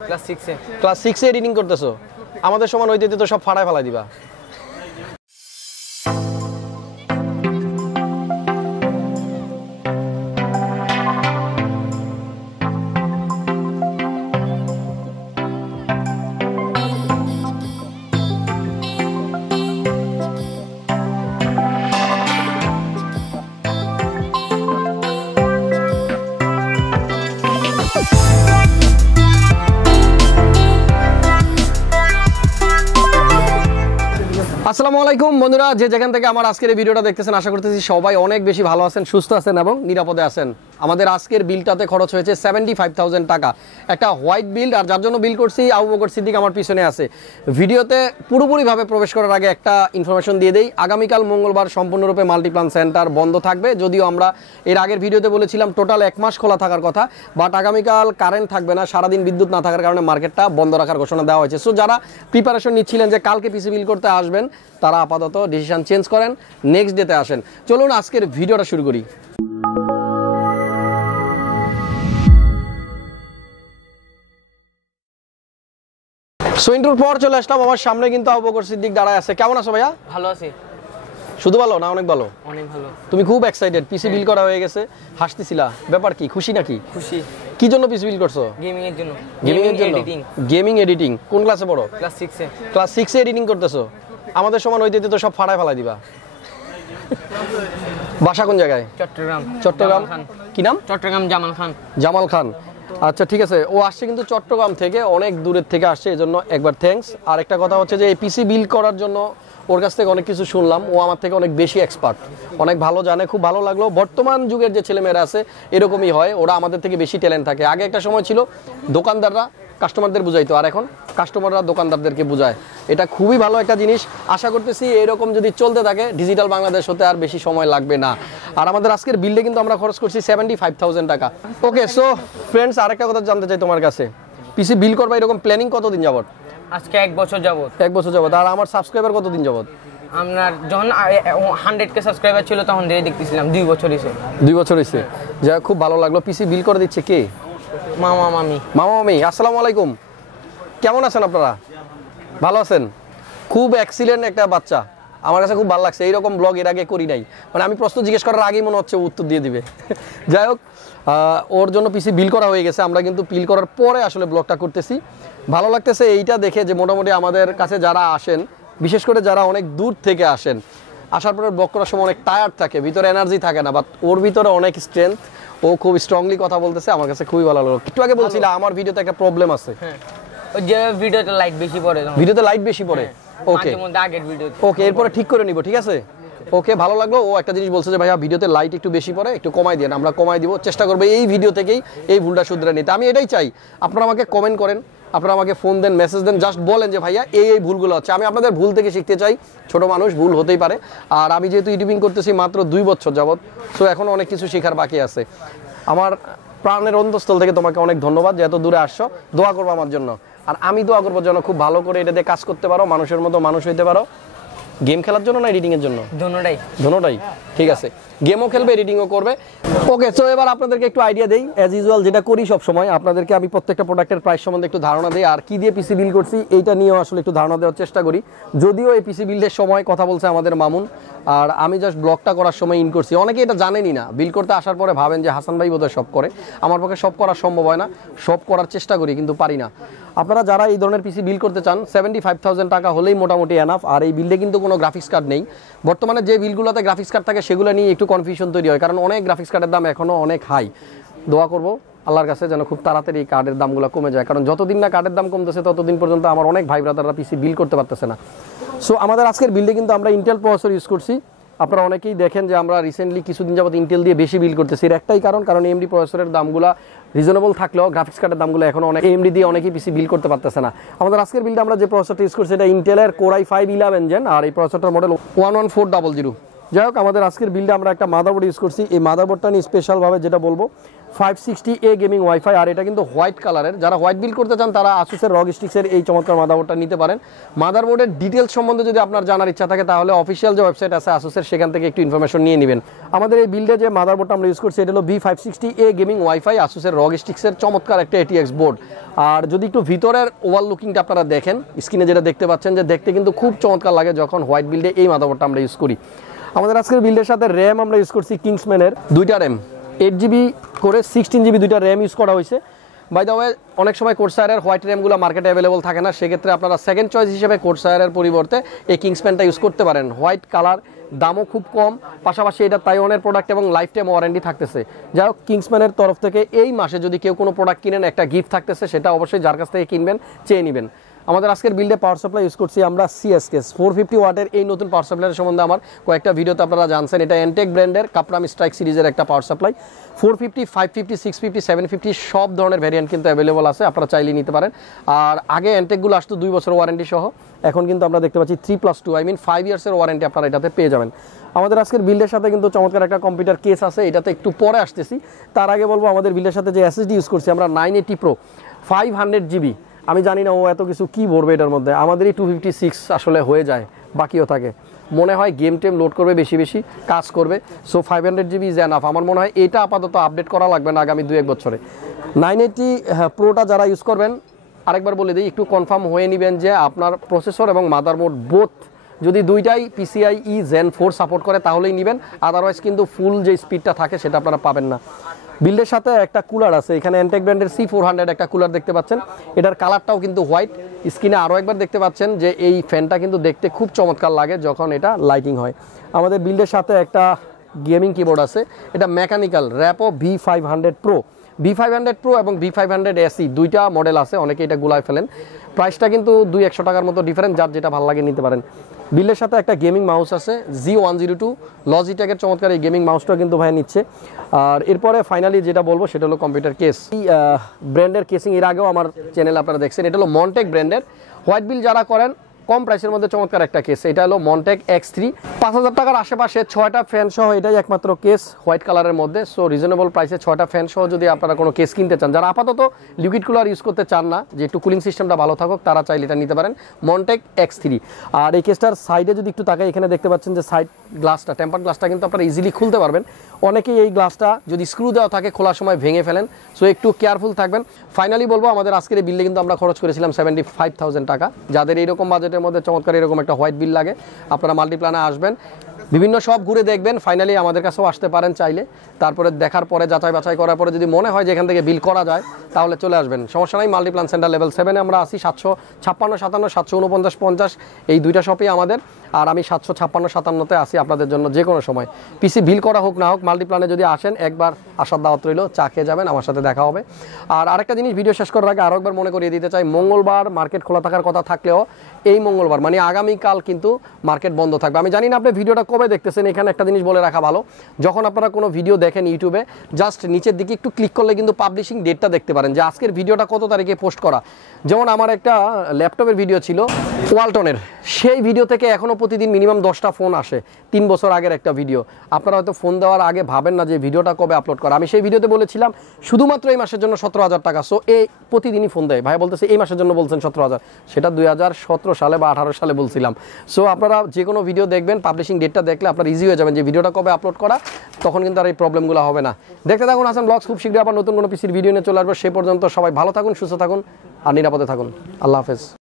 Class 6 এ editing করতেছো। আমাদের সমান হইতে তো সব ফাড়ায় ফেলাই দিবা। আসসালামু আলাইকুম বন্ধুরা, যে যেখান থেকে আমার আজকের এই ভিডিওটা দেখতেছেন আশা করতেছি সবাই অনেক বেশি ভালো আছেন, সুস্থ আছেন এবং নিরাপদে আছেন। আমাদের আজকের বিলটাতে খরচ হয়েছে 75,000 টাকা, একটা হোয়াইট বিল। আর যার জন্য বিল করছি আবু বকর সিদ্দিক আমার পিছনে আছে। ভিডিওতে পুরোপুরিভাবে প্রবেশ করার আগে একটা ইনফরমেশন দিয়ে দেই। আগামীকাল মঙ্গলবার সম্পূর্ণরূপে মাল্টিপ্লান সেন্টার বন্ধ থাকবে। যদিও আমরা এর আগের ভিডিওতে বলেছিলাম টোটাল 1 মাস খোলা থাকার কথা, বাট আগামীকাল কারেন্ট থাকবে না, সারাদিন বিদ্যুৎ না থাকার কারণে মার্কেটটা বন্ধ রাখার ঘোষণা দেওয়া হয়েছে। সো যারা প্রিপারেশন নিচ্ছিলেন যে কালকে পিসি বিল করতে আসবেন, তারা আপাতত ডিসিশন চেঞ্জ করেন, নেক্সট ডেতে আসেন। চলুন আজকের ভিডিওটা শুরু করি। সো ইন্ট্রোর পর চলে আসলাম, আমার সামনে কিন্তু আবু বকর সিদ্দিক দাঁড়ায় আছে। কেমন আছো ভাইয়া? ভালো আছি। শুধু ভালো না অনেক ভালো? অনেক ভালো। তুমি খুব এক্সাইটেড, পিসি বিল করা হয়ে গেছে, হাসতেছিলা, ব্যাপার কি? খুশি নাকি? খুশি। কি জন্য পিসি বিল করছো? গেমিং এর জন্য। গেমিং এর জন্য? Gaming editing. কোন ক্লাসে পড়ো? ক্লাস 6 এ। ক্লাস 6 এ এডিটিং করতেছো। আমাদের সমান হইতে তো সব ফাড়ায় ফেলাই দিবা। বাসা কোন জায়গায়? চট্টগ্রাম। চট্টগ্রাম। কি নাম? চট্টগ্রাম জামাল খান। জামাল খান। আচ্ছা ঠিক আছে, ও আসছে কিন্তু চট্টগ্রাম থেকে, অনেক দূরের থেকে আসছে, এই জন্য একবার থ্যাঙ্কস। আর একটা কথা হচ্ছে যে এই পিসি বিল করার জন্য ওর কাছ থেকে অনেক কিছু শুনলাম, ও আমার থেকে অনেক বেশি এক্সপার্ট, অনেক ভালো জানে, খুব ভালো লাগলো। বর্তমান যুগের যে ছেলেমেয়েরা আছে এরকমই হয়, ওরা আমাদের থেকে বেশি ট্যালেন্ট থাকে। আগে একটা সময় ছিল দোকানদাররা কাস্টমারদের বুঝাইতো, আর এখন কাস্টমাররা দোকানদারদেরকে বুঝায়। এটা খুবই ভালো একটা জিনিস। আশা করতেছি এরকম যদি চলতে থাকে ডিজিটাল বাংলাদেশ হতে আর বেশি সময় লাগবে না। আর আমাদের আজকের বিলটা কিন্তু আমরা খরচ করছি 75,000 টাকা। ওকে, সো ফ্রেন্ডস, আরেকটা কথা জানতে চাই তোমার কাছে, পিসি বিল করবা এরকম প্ল্যানিং কতদিন যাবত? আজকে 1 বছর যাবত। 1 বছর যাবত। আর আমার সাবস্ক্রাইবার কতদিন যাবত? আমরা যখন 100k সাবস্ক্রাইবার ছিল তখন দিয়ে দেখতেছিলাম 2 বছর হইছে। 2 বছর হইছে, যা খুব ভালো লাগলো। পিসি বিল করে দিচ্ছে কে? মামা মামি। মামা মামি। আসসালামু আলাইকুম, কেমন আছেন আপনারা? ভালো আছেন? খুব এক্সিলেন্ট একটা বাচ্চা, আমার কাছে খুব ভালো লাগছে। এইরকম ব্লগ এর আগে করি নাই, মানে আমি প্রশ্ন জিজ্ঞেস করার আগেই মনে হচ্ছে উত্তর দিয়ে দিবে। যাই হোক, ওর জন্য পিসি বিল করা হয়ে গেছে, আমরা কিন্তু বিল করার পরে আসলে ব্লগটা করতেছি। ভালো লাগতেছে এইটা দেখে যে মোটামুটি আমাদের কাছে যারা আসেন, বিশেষ করে যারা অনেক দূর থেকে আসেন, আসার পরে ব্লগ করার সময় অনেক টায়ার্ড থাকে, ভিতরে এনার্জি থাকে না, বাট ওর ভিতরে অনেক স্ট্রেংথ, ও খুব স্ট্রংলি কথা বলতেছে, আমার কাছে খুবই ভালো লাগলো। একটু আগে বলছিলাম আমার ভিডিওতে একটা প্রবলেম আছে। ওই যে ভিডিওতে লাইট বেশি পড়ে। ভিডিওতে লাইট বেশি পড়ে। ওকে, আগের ভিডিও। ওকে, এরপরে ঠিক করে নিব, ঠিক আছে? ওকে, ভালো লাগলো। ও একটা জিনিস বলছে যে ভাইয়া ভিডিওতে লাইট একটু বেশি পড়ে, একটু কমাই দেন। আমরা কমাই দিব, চেষ্টা করবো এই ভিডিও থেকেই এই ভুলটা শুধরে নিতে। আমি এটাই চাই, আপনারা আমাকে কমেন্ট করেন, আপনারা আমাকে ফোন দেন, মেসেজ দেন, জাস্ট বলেন যে ভাইয়া এই ভুলগুলো হচ্ছে। আমি আপনাদের ভুল থেকে শিখতে চাই, ছোট মানুষ, ভুল হতেই পারে। আর আমি যেহেতু ইউটিউবিং করতেছি মাত্র 2 বছর যাবত, সো এখনও অনেক কিছু শেখার বাকি আছে। আমার প্রাণের অন্তঃস্থল থেকে তোমাকে অনেক ধন্যবাদ যে এত দূরে আসছো। দোয়া করবো আমার জন্য, আর আমি দোয়া করবো যেন খুব ভালো করে এটা দিয়ে কাজ করতে পারো, মানুষের মতো মানুষ হইতে পারো। গেম খেলার জন্য না এডিটিং এর জন্য? দুটোটাই। ঠিক আছে, গেমও খেলবে, এডিটিংও করবে। ওকে, সো এবার আপনাদেরকে একটু আইডিয়া দেই, অ্যাজ ইউজুয়াল যেটা করি সব সময়, আপনাদেরকে আমি প্রত্যেকটা প্রোডাক্টের প্রাইস সম্বন্ধে একটু ধারণা দিই, আর কি দিয়ে পিসি বিল করছি এইটা নিয়েও আসলে একটু ধারণা দেওয়ার চেষ্টা করি। যদিও এই পিসি বিলের সময় কথা বলছে আমাদের মামুন, আর আমি জাস্ট ব্লগটা করার সময় ইন করছি। অনেকে এটা জানেনই না, বিল করতে আসার পরে ভাবেন যে হাসান ভাই বোধহয় সব করে। আমার পক্ষে সব করা সম্ভব হয় না, সব করার চেষ্টা করি কিন্তু পারি না। আপনারা যারা এই ধরনের পিসি বিল করতে চান, 75,000 টাকা হলেই মোটামুটি এনাফ। আর এই বিলে কিন্তু কোনো গ্রাফিক্স কার্ড নেই। বর্তমানে যে বিলগুলোতে গ্রাফিক্স কার্ড থাকে সেগুলো নিয়ে একটু কনফিউশন তৈরি হয়, কারণ অনেক গ্রাফিক্স কার্ডের দাম এখনও অনেক হাই। দোয়া করবো আল্লাহর কাছে যেন খুব তাড়াতাড়ি এই কার্ডের দামগুলো কমে যায়, কারণ যতদিন না কার্ডের দাম কমতেছে ততদিন পর্যন্ত আমার অনেক ভাই ব্রাদাররা পিসি বিল করতে পারতেছে না। সো আমাদের আজকের বিলে কিন্তু আমরা ইন্টেল প্রসেসর ইউজ করছি। আপনারা অনেকেই দেখেন যে আমরা রিসেন্টলি কিছুদিন যাবত ইন্টেল দিয়ে বেশি বিল করতেছি। এর একটাই কারণ এএমডি প্রসেসরের দামগুলো রিজনেবল থাকলেও গ্রাফিক্স কার্ডের দামগুলো এখন অনেক এএমডি দিয়ে অনেকেই পিসি বিল করতে পারতেছে না। আমাদের আজকের বিলটা আমরা যে প্রসেসরটা ইউজ করছি এটা ইন্টেলের Core i5 11 জেন, আর এই প্রসেসরটার মডেল 11400। যাই হোক, আমাদের আজকের বিল্ডে আমরা একটা মাদারবোর্ড ইউজ করছি। এই মাদারবোর্ডটা নিয়ে স্পেশালভাবে যেটা বলবো 560A গেমিং ওয়াইফাই, আর এটা কিন্তু হোয়াইট কালারের। যারা হোয়াইট বিল্ড করতে চান তারা আসুসের রগ স্টিক্সের এই চমৎকার মাদারবোর্ডটা নিতে পারেন। মাদারবোর্ডের ডিটেলস সম্বন্ধে যদি আপনার জানার ইচ্ছা থাকে তাহলে অফিসিয়াল যে ওয়েবসাইট আছে আসুসের, সেখান থেকে একটু ইনফরমেশন নিয়ে নেবেন। আমাদের এই বিল্ডে যে মাদারবোর্ডটা আমরা ইউজ করছি এটা হলো B560A গেমিং ওয়াইফাই, আসুসের রগ স্টিক্সের চমৎকার একটা ATX বোর্ড। আর যদি একটু ভিতরের ওভার লুকিংটা আপনারা দেখেন, স্ক্রিনে যেটা দেখতে পাচ্ছেন, যে দেখতে কিন্তু খুব চমৎকার লাগে যখন হোয়াইট বিল্ডে এই মাদারবোর্ডটা আমরা ইউজ করি। আমাদের আজকের বিল্ডের সাথে র্যাম আমরা ইউজ করছি কিংসম্যানের 2টা র্যাম, 8GB করে 16GB 2টা র্যাম ইউজ করা হয়েছে। বাই দ্য ওয়ে, অনেক সময় কোর্সায়ারের হোয়াইট র্যামগুলো মার্কেটে অ্যাভেলেবল থাকে না, সেক্ষেত্রে আপনারা সেকেন্ড চয়েস হিসেবে কোর্সায়ারের পরিবর্তে এই কিংসম্যানটা ইউজ করতে পারেন। হোয়াইট কালার, দামও খুব কম, পাশাপাশি এটা তাইওয়ানের প্রোডাক্ট এবং লাইফ টাইম ওয়ারেন্টি থাকতেছে। যাই হোক, কিংসম্যানের তরফ থেকে এই মাসে যদি কেউ কোনো প্রোডাক্ট কিনেন একটা গিফট থাকতেছে, সেটা অবশ্যই যার কাছ থেকে কিনবেন চেয়ে নেবেন। আমাদের আজকের বিল্ডে পাওয়ার সাপ্লাই ইউজ করছি আমরা CSK 450 ওয়াটের। এই নতুন পাওয়ার সাপ্লাইয়ের সম্বন্ধে আমার কয়েকটা ভিডিওতে আপনারা জানছেন। এটা এনটেক ব্র্যান্ডের কাপরাম স্ট্রাইক সিরিজের একটা পাওয়ার সাপ্লাই। 450, 550, 650, 750 সব ধরনের ভ্যারিয়েন্ট কিন্তু অ্যাভেলেবল আছে, আপনারা চাইলে নিতে পারেন। আর আগে এনটেকগুলো আসতো 2 বছর ওয়ারেন্টি সহ, এখন কিন্তু আমরা দেখতে পাচ্ছি 3+2 I mean 5 ইয়ার্সের ওয়ারেন্টি আপনারা এটাতে পেয়ে যাবেন। আমাদের আজকের বিল্ডের সাথে কিন্তু চমৎকার একটা কম্পিউটার কেস আছে, এটাতে একটু পরে আসতেছি। তার আগে বলবো আমাদের বিল্ডের সাথে যে SSD ইউজ করছি আমরা 980 Pro 500GB। আমি জানি না ও এত কিছু কি ভরবে এটার মধ্যে, আমাদেরই 256 আসলে হয়ে যায়, বাকিও থাকে। মনে হয় গেম টেম লোড করবে, বেশি বেশি কাজ করবে। So 500GB is enough. আমার মনে হয় এটা আপাতত আপডেট করা লাগবে না আগামী 2-1 বছরে। 980 Proটা যারা ইউজ করবেন, আরেকবার বলে দিই, একটু কনফার্ম হয়ে নেবেন যে আপনার প্রসেসর এবং মাদারবোর্ড বোথ যদি দুইটাই PCIe Gen 4 সাপোর্ট করে তাহলেই নেবেন, আদারওয়াইজ কিন্তু ফুল যে স্পিডটা থাকে সেটা আপনারা পাবেন না। বিল্ডের সাথে একটা কুলার আছে, এখানে এনটেক ব্র্যান্ডের C400 একটা কুলার দেখতে পাচ্ছেন। এটার কালারটাও কিন্তু হোয়াইট। স্ক্রিনে আরও একবার দেখতে পাচ্ছেন যে এই ফ্যানটা কিন্তু দেখতে খুব চমৎকার লাগে যখন এটা লাইটিং হয়। আমাদের বিল্ডের সাথে একটা গেমিং কিবোর্ড আছে, এটা mechanical র্যাপো B500 Pro। B500 Pro এবং B500 SE দুইটা মডেল আছে, অনেকে এটা গুলায় ফেলেন। প্রাইসটা কিন্তু 200-100 টাকার মতো ডিফারেন্স, যার যেটা ভালো লাগে নিতে পারেন। বিল্ডের সাথে একটা গেমিং মাউস আছে G102 লজিটেকের চমৎকার এই গেমিং মাউসটা কিন্তু ভাই নিচ্ছে। আর এরপরে ফাইনালি যেটা বলবো সেটা হলো কম্পিউটার কেস। এই ব্র্যান্ডের কেসিং এর আগেও আমার চ্যানেলে আপনারা দেখছেন, এটা হলো মন্টেক ব্র্যান্ডের। হোয়াইট বিল যারা করেন কম প্রাইসের মধ্যে চমৎকার একটা কেস, এটা হলো মন্টেক X3। 5000 টাকার আশেপাশে 6টা ফ্যান সহ এটাই একমাত্র কেস হোয়াইট কালারের মধ্যে। সো রিজনেবল প্রাইসে 6টা ফ্যান সহ যদি আপনারা কোনো কেস কিনতে চান, যারা আপাতত লিকুইড কুলার ইউজ করতে চান না, যে একটু কুলিং সিস্টেমটা ভালো থাকুক, তারা চাইলে এটা নিতে পারেন মন্টেক X3। আর এই কেসটার সাইডে যদি একটু তাকাই, এখানে দেখতে পাচ্ছেন যে সাইড গ্লাসটা, টেম্পার গ্লাসটা কিন্তু আপনারা ইজিলি খুলতে পারবেন। অনেকেই এই গ্লাসটা যদি স্ক্রু দেওয়া থাকে খোলার সময় ভেঙে ফেলেন, সো একটু কেয়ারফুল থাকবেন। ফাইনালি বলবো আমাদের আজকের এই বিল্লে কিন্তু আমরা খরচ করেছিলাম 75,000 টাকা। যাদের এইরকম বাজেটের মধ্যে চমৎকার এরকম একটা হোয়াইট বিল লাগে, আপনারা মাল্টিপ্লানে আসবেন, বিভিন্ন সব ঘুরে দেখবেন। ফাইনালি আমাদের কাছেও আসতে পারেন চাইলে, তারপরে দেখার পরে যাচাই বাছাই করার পরে যদি মনে হয় যে এখান থেকে বিল করা যায় তাহলে চলে আসবেন, সমস্যা নাই। মাল্টিপ্লান সেন্টার লেভেল 7-এ আমরা আসি। 756, 57, 749, 50 এই দুইটা শপই আমাদের। আর আমি 756, 57-তে আসি আপনাদের জন্য যে কোনো সময়। পিসি বিল করা হোক না হোক, মাল্টিপ্লানে যদি আসেন একবার আসার দাওয়াত রইল, চা খেয়ে যাবেন, আমার সাথে দেখা হবে। আর আরেকটা জিনিস ভিডিও শেষ করার আগে আরও একবার মনে করিয়ে দিতে চাই, মঙ্গলবার মার্কেট খোলা থাকার কথা থাকলেও এই মঙ্গলবার মানে আগামীকাল কিন্তু মার্কেট বন্ধ থাকবে। আমি জানি না আপনি ভিডিওটা কবে দেখতেছেন, এখানে একটা জিনিস বলে রাখা ভালো, যখন আপনারা কোনো ভিডিও দেখেন ইউটিউবে, জাস্ট নিচের দিকে একটু ক্লিক করলে কিন্তু পাবলিশিং ডেটটা দেখতে পারেন যে আজকের ভিডিওটা কত তারিখে পোস্ট করা। যেমন আমার একটা ল্যাপটপের ভিডিও ছিল ওয়ালটনের, সেই ভিডিও থেকে এখনও প্রতিদিন মিনিমাম 10টা ফোন আসে, 3 বছর আগের একটা ভিডিও। আপনারা হয়তো ফোন দেওয়ার আগে ভাবেন না যে ভিডিওটা কবে আপলোড করা। আমি সেই ভিডিওতে বলেছিলাম শুধুমাত্র এই মাসের জন্য 17,000 টাকা। সো এই প্রতিদিনই ফোন দেয়, ভাই বলতেছে এই মাসের জন্য বলছেন 17,000, সেটা 2017 সালে বা 18 সালে বলছিলাম। সো আপনারা যে কোনো ভিডিও দেখবেন, পাবলিশিং ডেটটা দেখলে আপনার ইজি হয়ে যাবেন যে ভিডিওটা কবে আপলোড করা, তখন কিন্তু আর এই প্রবলেমগুলো হবে না। দেখতে থাকুন হাসান ব্লগস, খুব শীঘ্রই আবার নতুন কোনো পিসির ভিডিও নিয়ে চলে আসবে। সে পর্যন্ত সবাই ভালো থাকুন, সুস্থ থাকুন আর নিরাপদে থাকুন। আল্লাহ হাফেজ।